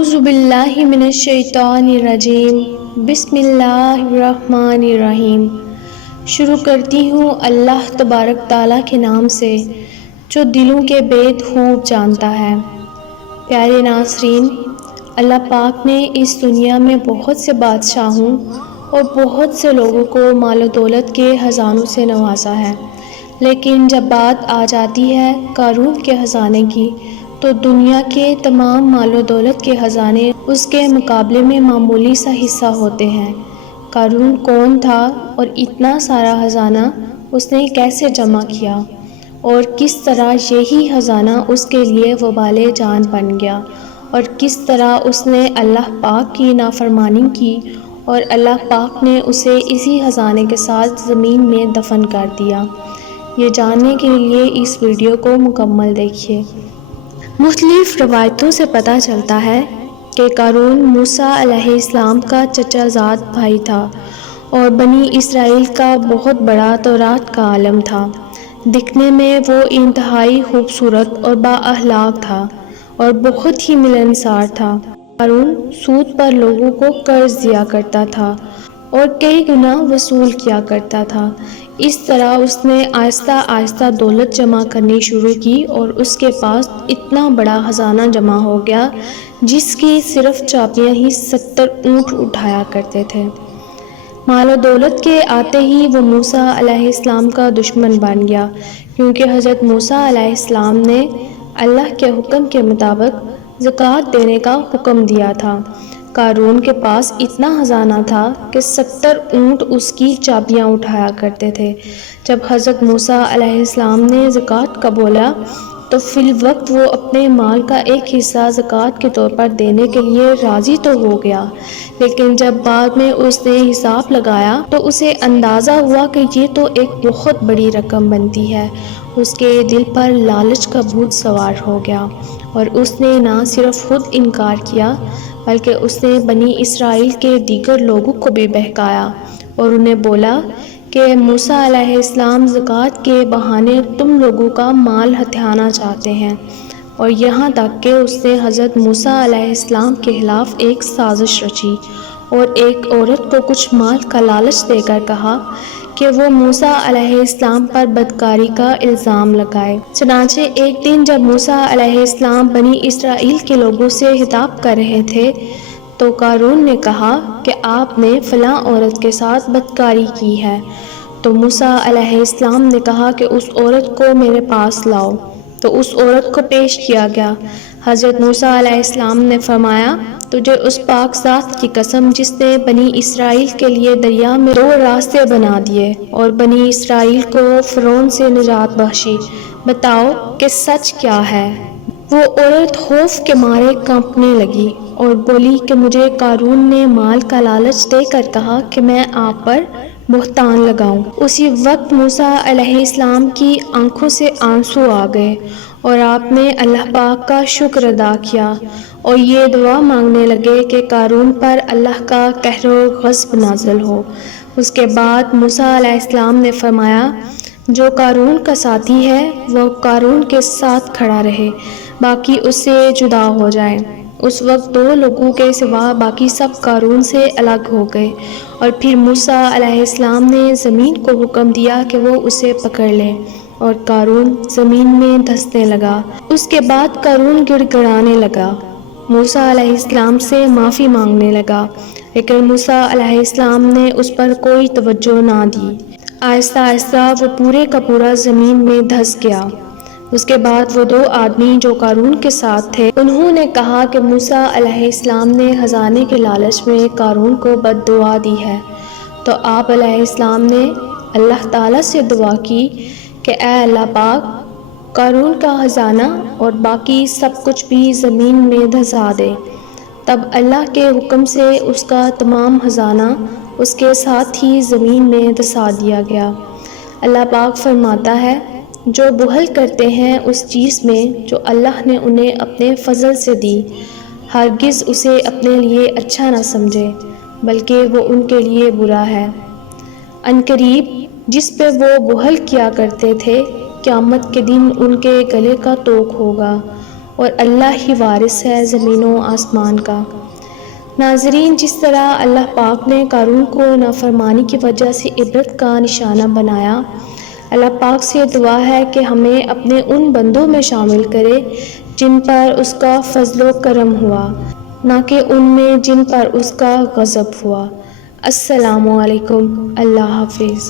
اعوذ باللہ من الشیطان الرجیم بسم اللہ الرحمن الرحیم۔ شروع کرتی ہوں اللہ تبارک تعالیٰ کے نام سے جو دلوں کے بید خوب جانتا ہے۔ پیارے ناظرین، اللہ پاک نے اس دنیا میں بہت سے بادشاہوں اور بہت سے لوگوں کو مال و دولت کے خزانوں سے نوازا ہے، لیکن جب بات آ جاتی ہے قارون کے خزانے کی تو دنیا کے تمام مال و دولت کے خزانے اس کے مقابلے میں معمولی سا حصہ ہوتے ہیں۔ قارون کون تھا اور اتنا سارا خزانہ اس نے کیسے جمع کیا، اور کس طرح یہی خزانہ اس کے لیے وبال جان بن گیا، اور کس طرح اس نے اللہ پاک کی نافرمانی کی اور اللہ پاک نے اسے اسی خزانے کے ساتھ زمین میں دفن کر دیا۔ یہ جاننے کے لیے اس ویڈیو کو مکمل دیکھیے۔ مختلف روایتوں سے پتہ چلتا ہے کہ قارون موسیٰ علیہ السلام کا چچا زاد بھائی تھا اور بنی اسرائیل کا بہت بڑا تورات کا عالم تھا۔ دکھنے میں وہ انتہائی خوبصورت اور با اخلاق تھا اور بہت ہی ملنسار تھا۔ قارون سود پر لوگوں کو قرض دیا کرتا تھا اور کئی گنا وصول کیا کرتا تھا۔ اس طرح اس نے آہستہ آہستہ دولت جمع کرنی شروع کی اور اس کے پاس اتنا بڑا خزانہ جمع ہو گیا جس کی صرف چابیاں ہی 70 اونٹ اٹھایا کرتے تھے۔ مال و دولت کے آتے ہی وہ موسیٰ علیہ السلام کا دشمن بن گیا، کیونکہ حضرت موسیٰ علیہ السلام نے اللہ کے حکم کے مطابق زکوٰۃ دینے کا حکم دیا تھا۔ قارون کے پاس اتنا خزانہ تھا کہ 70 اونٹ اس کی چابیاں اٹھایا کرتے تھے۔ جب حضرت موسیٰ علیہ السلام نے زکوٰۃ کا بولا تو فی الوقت وہ اپنے مال کا ایک حصہ زکوٰۃ کے طور پر دینے کے لیے راضی تو ہو گیا، لیکن جب بعد میں اس نے حساب لگایا تو اسے اندازہ ہوا کہ یہ تو ایک بہت بڑی رقم بنتی ہے۔ اس کے دل پر لالچ کا بھوت سوار ہو گیا اور اس نے نہ صرف خود انکار کیا بلکہ اس نے بنی اسرائیل کے دیگر لوگوں کو بھی بہکایا اور انہیں بولا کہ موسیٰ علیہ السلام زکوٰۃ کے بہانے تم لوگوں کا مال ہتھیانا چاہتے ہیں، اور یہاں تک کہ اس نے حضرت موسیٰ علیہ السلام کے خلاف ایک سازش رچی اور ایک عورت کو کچھ مال کا لالچ دے کر کہا کہ وہ موسیٰ علیہ السلام پر بدکاری کا الزام لگائے۔ چنانچہ ایک دن جب موسیٰ علیہ السلام بنی اسرائیل کے لوگوں سے خطاب کر رہے تھے تو قارون نے کہا کہ آپ نے فلاں عورت کے ساتھ بدکاری کی ہے۔ تو موسیٰ علیہ السلام نے کہا کہ اس عورت کو میرے پاس لاؤ۔ تو اس عورت کو پیش کیا گیا۔ حضرت موسیٰ علیہ السلام نے فرمایا، تجھے اس پاک ذات کی قسم جس نے بنی اسرائیل کے لیے دریا میں 2 راستے بنا دیے اور بنی اسرائیل کو فرعون سے نجات بخشی، بتاؤ کہ سچ کیا ہے؟ وہ عورت خوف کے مارے کانپنے لگی اور بولی کہ مجھے قارون نے مال کا لالچ دے کر کہا کہ میں آپ پر بہتان لگاؤں۔ اسی وقت موسیٰ علیہ السلام کی آنکھوں سے آنسو آ گئے اور آپ نے اللہ پاک کا شکر ادا کیا اور یہ دعا مانگنے لگے کہ قارون پر اللہ کا قہر و غضب نازل ہو۔ اس کے بعد موسیٰ علیہ السلام نے فرمایا، جو قارون کا ساتھی ہے وہ قارون کے ساتھ کھڑا رہے، باقی اس سے جدا ہو جائے۔ اس وقت 2 لوگوں کے سوا باقی سب قارون سے الگ ہو گئے اور پھر موسیٰ علیہ السلام نے زمین کو حکم دیا کہ وہ اسے پکڑ لے اور قارون زمین میں دھنسنے لگا۔ اس کے بعد قارون گڑ گڑانے لگا، موسیٰ علیہ السلام سے معافی مانگنے لگا، لیکن موسیٰ علیہ السلام نے اس پر کوئی توجہ نہ دی۔ آہستہ آہستہ وہ پورے کا پورا زمین میں دھنس گیا۔ اس کے بعد وہ 2 آدمی جو قارون کے ساتھ تھے انہوں نے کہا کہ موسیٰ علیہ السلام نے خزانے کے لالچ میں قارون کو بد دعا دی ہے۔ تو آپ علیہ السلام نے اللہ تعالیٰ سے دعا کی کہ اے اللہ پاک، قارون کا خزانہ اور باقی سب کچھ بھی زمین میں دھنسا دے۔ تب اللہ کے حکم سے اس کا تمام خزانہ اس کے ساتھ ہی زمین میں دھنسا دیا گیا۔ اللہ پاک فرماتا ہے، جو بخل کرتے ہیں اس چیز میں جو اللہ نے انہیں اپنے فضل سے دی، ہرگز اسے اپنے لیے اچھا نہ سمجھے بلکہ وہ ان کے لیے برا ہے۔ عنقریب جس پہ وہ بخل کیا کرتے تھے، قیامت کے دن ان کے گلے کا توق ہوگا اور اللہ ہی وارث ہے زمین و آسمان کا۔ ناظرین، جس طرح اللہ پاک نے قارون کو نافرمانی کی وجہ سے عبرت کا نشانہ بنایا، اللہ پاک سے دعا ہے کہ ہمیں اپنے ان بندوں میں شامل کرے جن پر اس کا فضل و کرم ہوا، نہ کہ ان میں جن پر اس کا غضب ہوا۔ السلام علیکم۔ اللہ حافظ۔